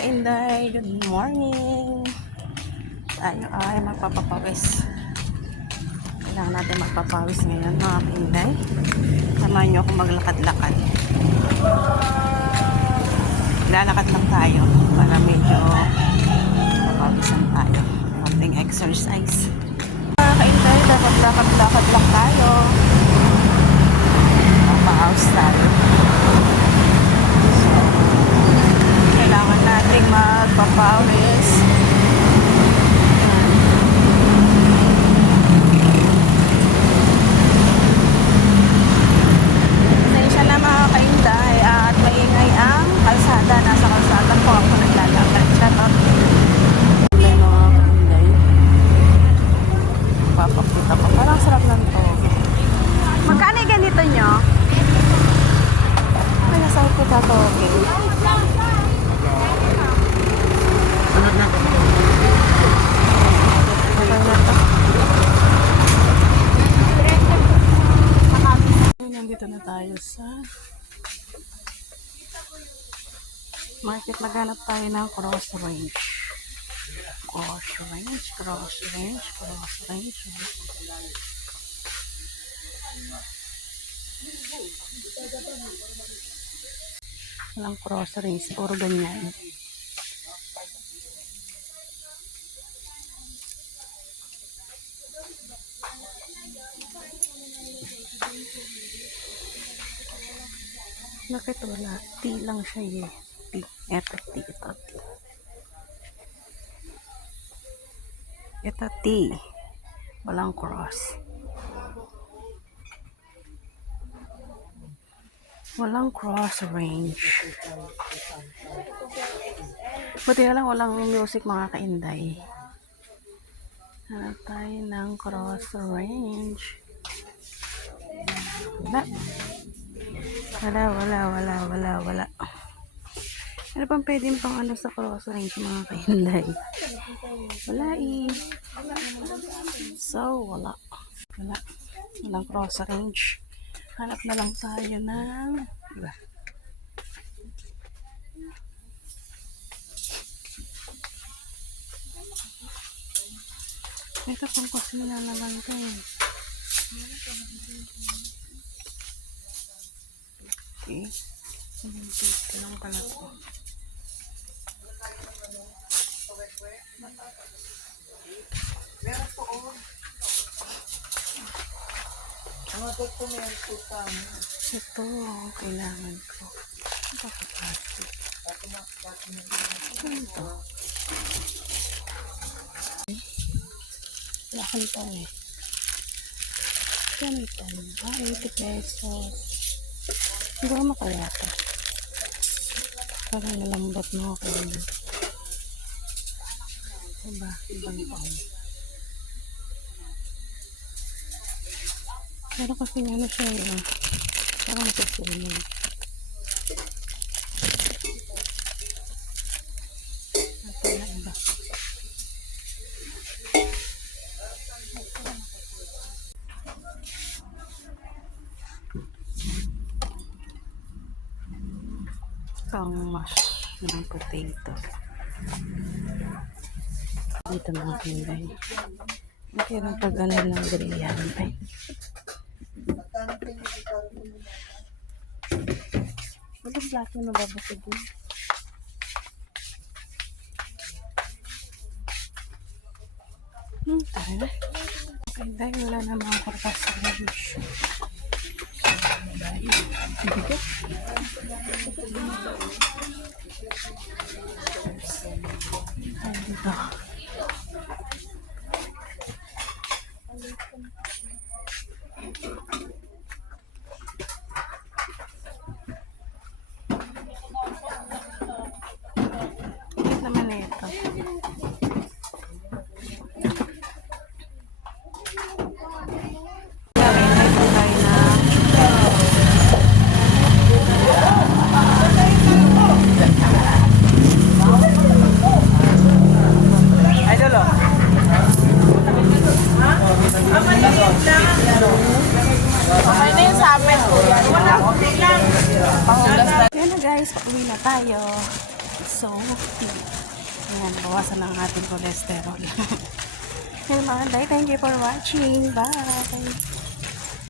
Kainday, good morning. Tayo ay magpapapawis. Kailangan natin magpapawis ngayon mga kainday. Samahan nyo akong maglakad-lakad. Lalakad lang tayo para medyo papawisan tayo. Konting exercise. Mga kainday, dapat lakad-lakad lang tayo. Papawis tayo. Kailangan natin magpapawis. Pasensya na mga kainday at maingay ang kalsada. Nasa kalsada po ako naglalakad. Charot. Mga kainday. Papakita ko. Parang sarap lang to. Magkano yung ganito nyo? Ay, nasa ko ito. Okay. Nandito na tayo sa market. Maghanap tayo ng cross range. Walang cross range, puro ganyan. Bakit wala? T lang siya eh. T. Ito T. Ito T. Ito T. Walang cross. Walang cross range. Buti na lang walang music mga kainday. Hanap tayo ng cross range. Wala. Ano pang pwedeng pang ano sa cross range mga kainday? Wala eh. So, wala. Walang cross range. Hanap na lang tayo ng iba. Ito pang kusina naman ito eh. Okay. Ito lang pala ito. Ito, kailangan ko. Bakit plastic? Ano ito? Wala kang ito eh. Kaya ito. 80 pesos. Hindi ko makaya ito. Parang malambot na ako. Diba? Ibang taon. Pero kasi ano siya eh. Parang masusunod. Ito na iba. Pang mash ng potato. Dito mga kinday. Kaya ng pag-ano lang grilyan. Ay. Walang plato na babasag yun. Tara na. Okay, dahil wala na mga karpas sa lunch. Bigat. Ay, dito. Bakit naman na ito? Yan na guys, pauwi na tayo. So, ayan, bawasan ang ating cholesterol. Yun mga day, thank you for watching. Bye!